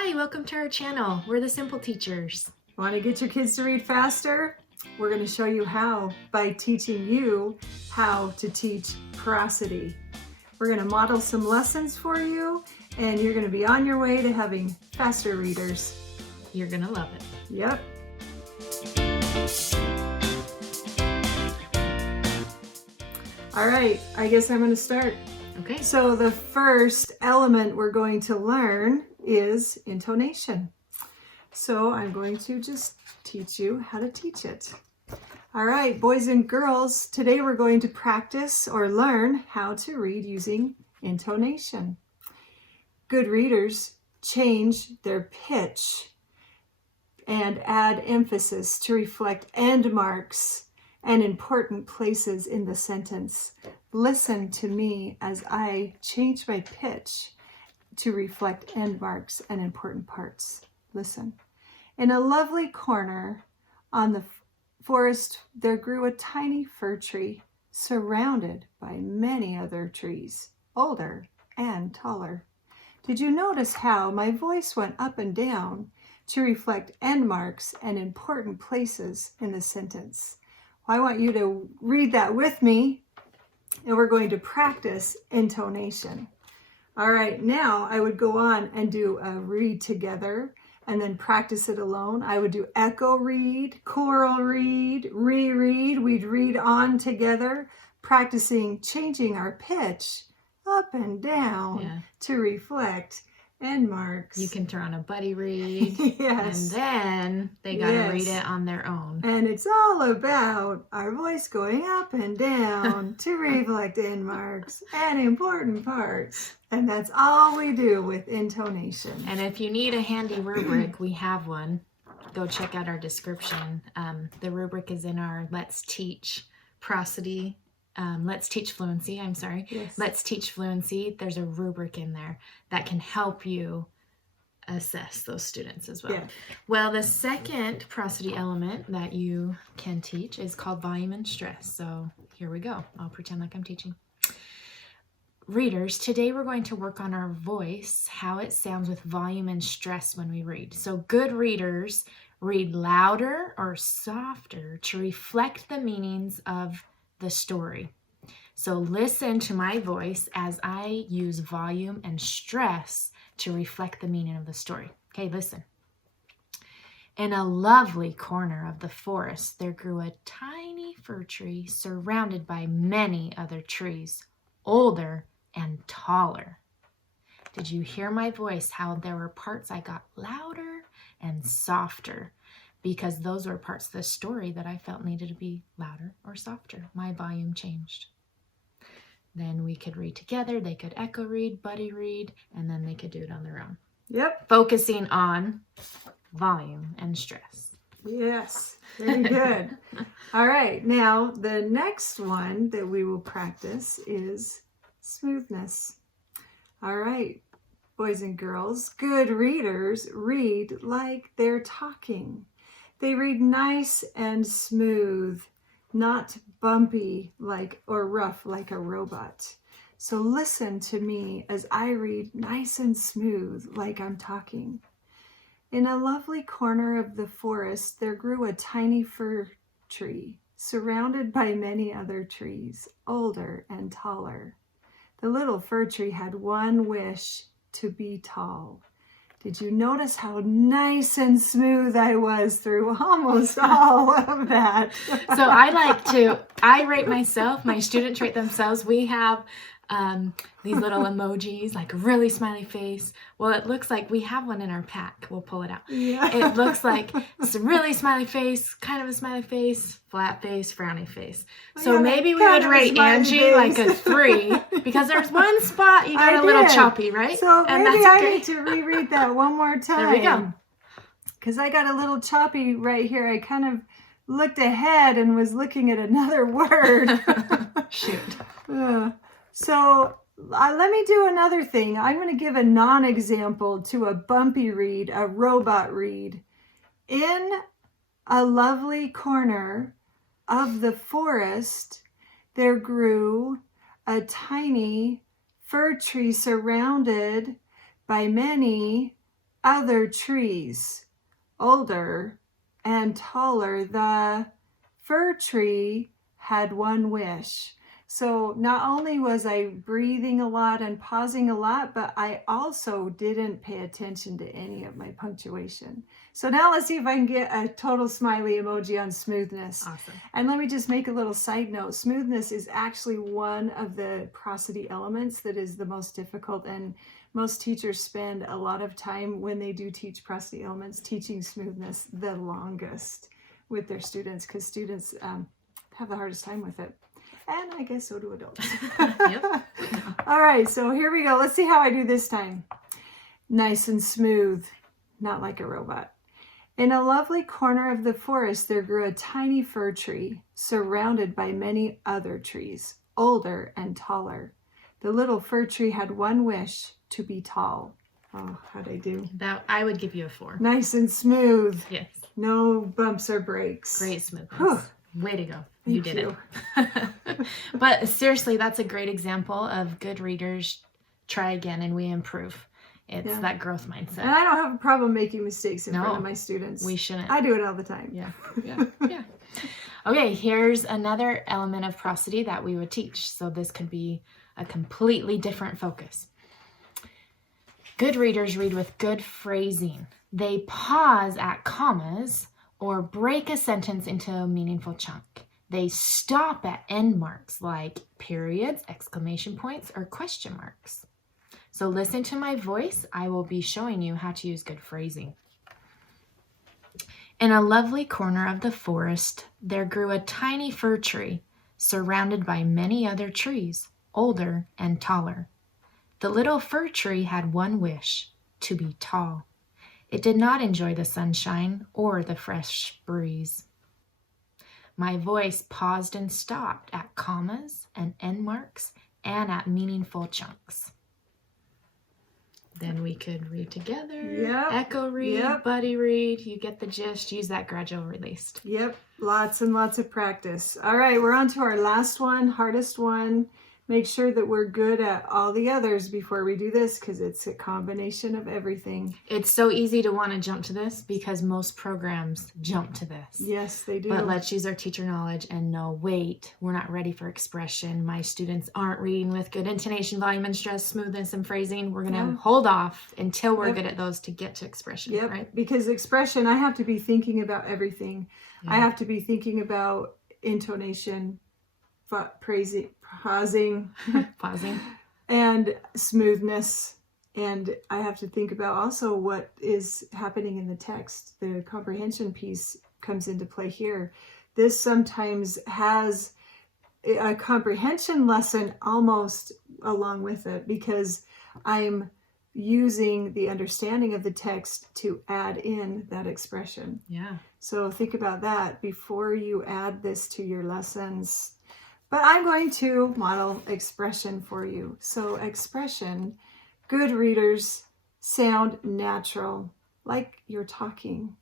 Hi, welcome to our channel. We're the Simple Teachers. Want to get your kids to read faster? We're going to show you how by teaching you how to teach prosody. We're going to model some lessons for you, and you're going to be on your way to having faster readers. You're going to love it. Yep. All right, I guess I'm going to start. Okay. So the first element we're going to learn is intonation. So I'm going to just teach you how to teach it. All right, boys and girls, today we're going to practice or learn how to read using intonation. Good readers change their pitch and add emphasis to reflect end marks and important places in the sentence. Listen to me as I change my pitch to reflect end marks and important parts. Listen. In a lovely corner on the forest, there grew a tiny fir tree surrounded by many other trees, older and taller. Did you notice how my voice went up and down to reflect end marks and important places in the sentence? I want you to read that with me, and we're going to practice intonation. All right, now I would go on and do a read together and then practice it alone. I would do echo read, choral read, reread. We'd read on together, practicing changing our pitch up and down to reflect end marks. You can throw on a buddy read. Yes. And then they got to read it on their own. And it's all about our voice going up and down to reflect end marks and important parts. And that's all we do with intonation. And if you need a handy rubric, we have one. Go check out our description. The rubric is in our Let's Teach Prosody. Let's Teach Fluency, I'm sorry. Yes. Let's Teach Fluency. There's a rubric in there that can help you assess those students as well. Yeah. Well, the second prosody element that you can teach is called volume and stress. So here we go. I'll pretend like I'm teaching. Readers, today we're going to work on our voice, how it sounds with volume and stress when we read. So good readers read louder or softer to reflect the meanings of the story. So listen to my voice as I use volume and stress to reflect the meaning of the story. Okay, listen. In a lovely corner of the forest, there grew a tiny fir tree surrounded by many other trees, older and taller. Did you hear my voice, how there were parts I got louder and softer? Because those were parts of the story that I felt needed to be louder or softer. My volume changed. Then we could read together. They could echo read, buddy read, and then they could do it on their own. Yep. Focusing on volume and stress. Yes, very good. All right, now the next one that we will practice is smoothness. All right, boys and girls, good readers read like they're talking. They read nice and smooth, not bumpy like or rough like a robot. So listen to me as I read nice and smooth like I'm talking. In a lovely corner of the forest, there grew a tiny fir tree, surrounded by many other trees, older and taller. The little fir tree had one wish: to be tall. Did you notice how nice and smooth I was through almost all of that? So I rate myself, my students rate themselves. We have these little emojis, like a really smiley face. Well, it looks like we have one in our pack. We'll pull it out. Yeah. It looks like it's a really smiley face, kind of a smiley face, flat face, frowny face. So maybe we would rate Angie like a 3 because there's one spot you got a little choppy, right? So and maybe that's I need to reread that one more time. There we go. Because I got a little choppy right here. I kind of looked ahead and was looking at another word. Shoot. So let me do another thing. I'm going to give a non-example to a bumpy read, a robot read. In a lovely corner of the forest, there grew a tiny fir tree surrounded by many other trees, older and taller. The fir tree had one wish. So not only was I breathing a lot and pausing a lot, but I also didn't pay attention to any of my punctuation. So now let's see if I can get a total smiley emoji on smoothness. Awesome. And let me just make a little side note. Smoothness is actually one of the prosody elements that is the most difficult, and most teachers spend a lot of time when they do teach prosody elements teaching smoothness the longest with their students, because students have the hardest time with it. And I guess so do adults. Yep. All right, so here we go. Let's see how I do this time. Nice and smooth, not like a robot. In a lovely corner of the forest, there grew a tiny fir tree, surrounded by many other trees, older and taller. The little fir tree had one wish, to be tall. Oh, how'd I do? That I would give you a 4. Nice and smooth. Yes. No bumps or breaks. Great smoothness. Whew. Way to go. Thank Did you. it. But seriously, that's a great example of good readers try again and we improve. It's that growth And mindset. I don't have a problem making mistakes in front No, of my students. We shouldn't. I do it all the time. Yeah. Yeah. Okay, here's another element of prosody that we would teach. So this could be a completely different focus. Good readers read with good phrasing. They pause at commas or break a sentence into a meaningful chunk. They stop at end marks like periods, exclamation points, or question marks. So listen to my voice. I will be showing you how to use good phrasing. In a lovely corner of the forest, there grew a tiny fir tree, surrounded by many other trees, older and taller. The little fir tree had one wish, to be tall. It did not enjoy the sunshine or the fresh breeze. My voice paused and stopped at commas and end marks and at meaningful chunks. Then we could read together. Yep. Echo read, Yep. buddy read. You get the gist. Use that gradual released. Yep, lots and lots of practice. All right, we're on to our last one, hardest one. Make sure that we're good at all the others before we do this, because it's a combination of everything. It's so easy to want to jump to this because most programs jump to this. Yes, they do. But let's use our teacher knowledge and know, wait, we're not ready for expression. My students aren't reading with good intonation, volume, and stress, smoothness, and phrasing. We're going to hold off until we're good at those to get to expression, right? Because expression, I have to be thinking about everything. Yeah. I have to be thinking about intonation, pausing, Pausing. and smoothness. And I have to think about also what is happening in the text. The comprehension piece comes into play here. This sometimes has a comprehension lesson almost along with it, because I'm using the understanding of the text to add in that expression. Yeah. So think about that before you add this to your lessons. But I'm going to model expression for you. So expression, good readers sound natural, like you're talking.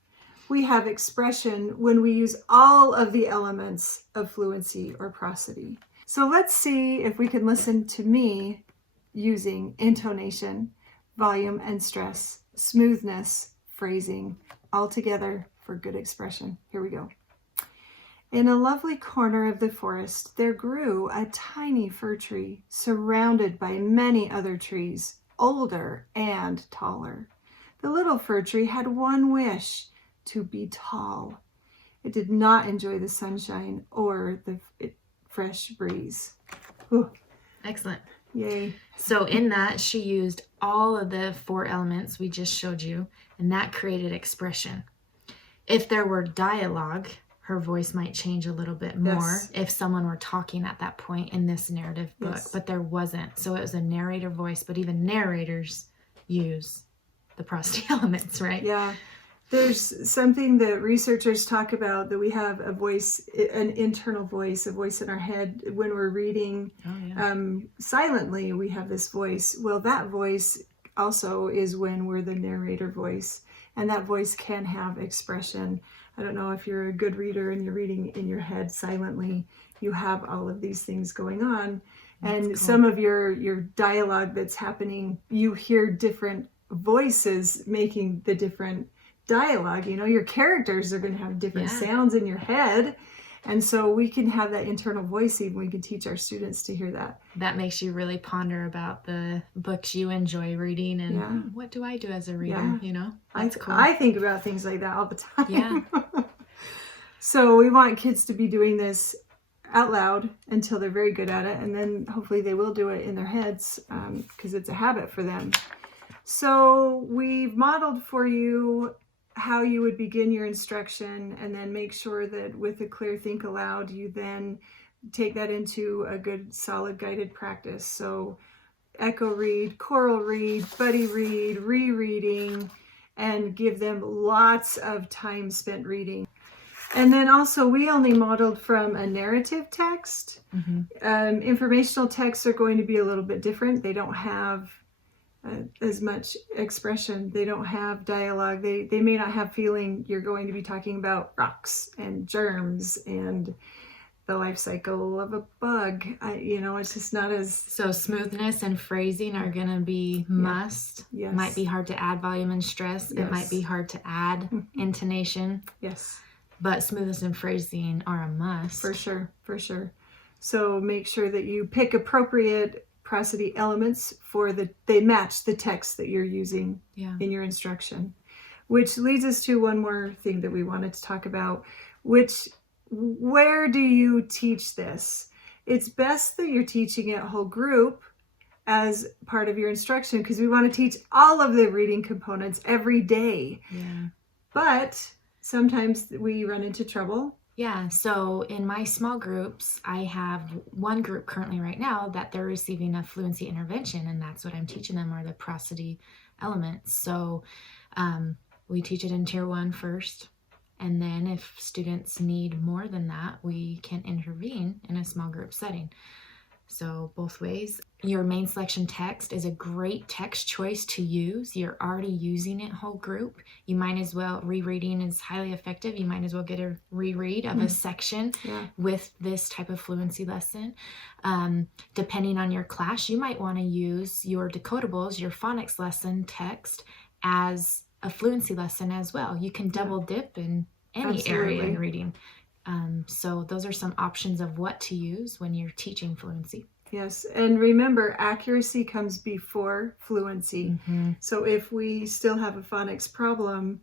We have expression when we use all of the elements of fluency or prosody. So let's see if we can listen to me using intonation, volume and stress, smoothness, phrasing, all together for good expression. Here we go. In a lovely corner of the forest, there grew a tiny fir tree, surrounded by many other trees, older and taller. The little fir tree had one wish, to be tall. It did not enjoy the sunshine or the fresh breeze. Whew. Excellent. Yay. So in that, she used all of the 4 elements we just showed you, and that created expression. If there were dialogue, her voice might change a little bit more. Yes. If someone were talking at that point in this narrative book, Yes. but there wasn't. So it was a narrator voice, but even narrators use the prosody elements, right? Yeah. There's something that researchers talk about, that we have a voice, an internal voice, a voice in our head when we're reading. Oh, yeah. Silently, we have this voice. Well, that voice also is when we're the narrator voice, and that voice can have expression. I don't know if you're a good reader and you're reading in your head silently, you have all of these things going on. And cool. Some of your dialogue that's happening, you hear different voices making the different dialogue. You know, your characters are going to have different sounds in your head. And so we can have that internal voice, even we can teach our students to hear that. That makes you really ponder about the books you enjoy reading and what do I do as a reader, you know? That's cool. I think about things like that all the time. Yeah. So we want kids to be doing this out loud until they're very good at it. And then hopefully they will do it in their heads because it's a habit for them. So we've modeled for you how you would begin your instruction, and then make sure that with a clear think aloud, you then take that into a good solid guided practice. So echo read, choral read, buddy read, rereading, and give them lots of time spent reading. And then also we only modeled from a narrative text. Informational texts are going to be a little bit different. They don't have as much expression. They don't have dialogue. They may not have feeling. You're going to be talking about rocks and germs and the life cycle of a bug. You know, it's just not as... So smoothness and phrasing are going to be must. Yes. Might be hard to add volume and stress. It might be hard to add intonation. Yes. But smoothness and phrasing are a must. For sure, for sure. So make sure that you pick appropriate prosody elements they match the text that you're using in your instruction. Which leads us to one more thing that we wanted to talk about, where do you teach this? It's best that you're teaching it whole group as part of your instruction, because we want to teach all of the reading components every day. Yeah. But sometimes we run into trouble. Yeah, so in my small groups, I have one group currently right now that they're receiving a fluency intervention, and that's what I'm teaching them, are the prosody elements. So we teach it in Tier 1 first, and then if students need more than that, we can intervene in a small group setting. So both ways. Your main selection text is a great text choice to use. You're already using it whole group. You might as well, rereading is highly effective. You might as well get a reread of a section with this type of fluency lesson. Depending on your class, you might want to use your decodables, your phonics lesson text, as a fluency lesson as well. You can double dip in any area in reading. So those are some options of what to use when you're teaching fluency. Yes, and remember, accuracy comes before fluency. So if we still have a phonics problem,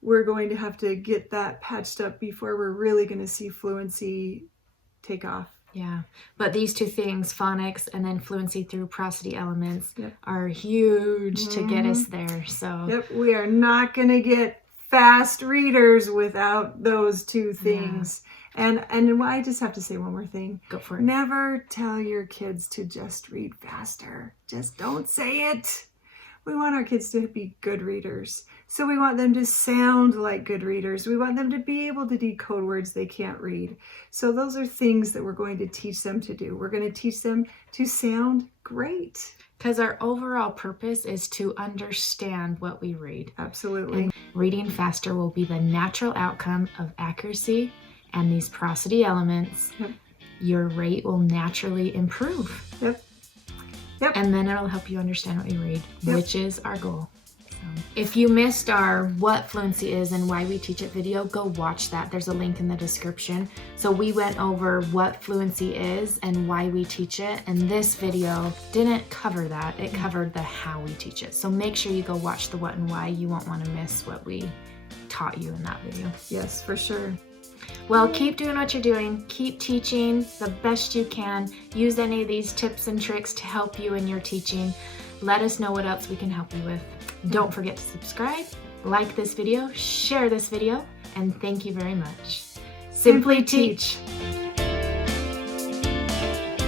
we're going to have to get that patched up before we're really going to see fluency take off. Yeah, but these two things, phonics and then fluency through prosody elements, are huge to get us there. So we are not going to get fast readers without those two things. And I just have to say one more thing. Go for it. Never tell your kids to just read faster. Just don't say it. We want our kids to be good readers. So we want them to sound like good readers. We want them to be able to decode words they can't read. So those are things that we're going to teach them to do. We're going to teach them to sound great. Because our overall purpose is to understand what we read. Absolutely. And reading faster will be the natural outcome of accuracy and these prosody elements. Your rate will naturally improve. And then it'll help you understand what you read, which is our goal. If you missed our What Fluency Is and Why We Teach It video, go watch that. There's a link in the description. So we went over what fluency is and why we teach it, and this video didn't cover that. It covered the how we teach it. So make sure you go watch the what and why. You won't want to miss what we taught you in that video. Yes, for sure. Well, keep doing what you're doing. Keep teaching the best you can. Use any of these tips and tricks to help you in your teaching. Let us know what else we can help you with. Don't forget to subscribe, like this video, share this video, and thank you very much. Simply teach.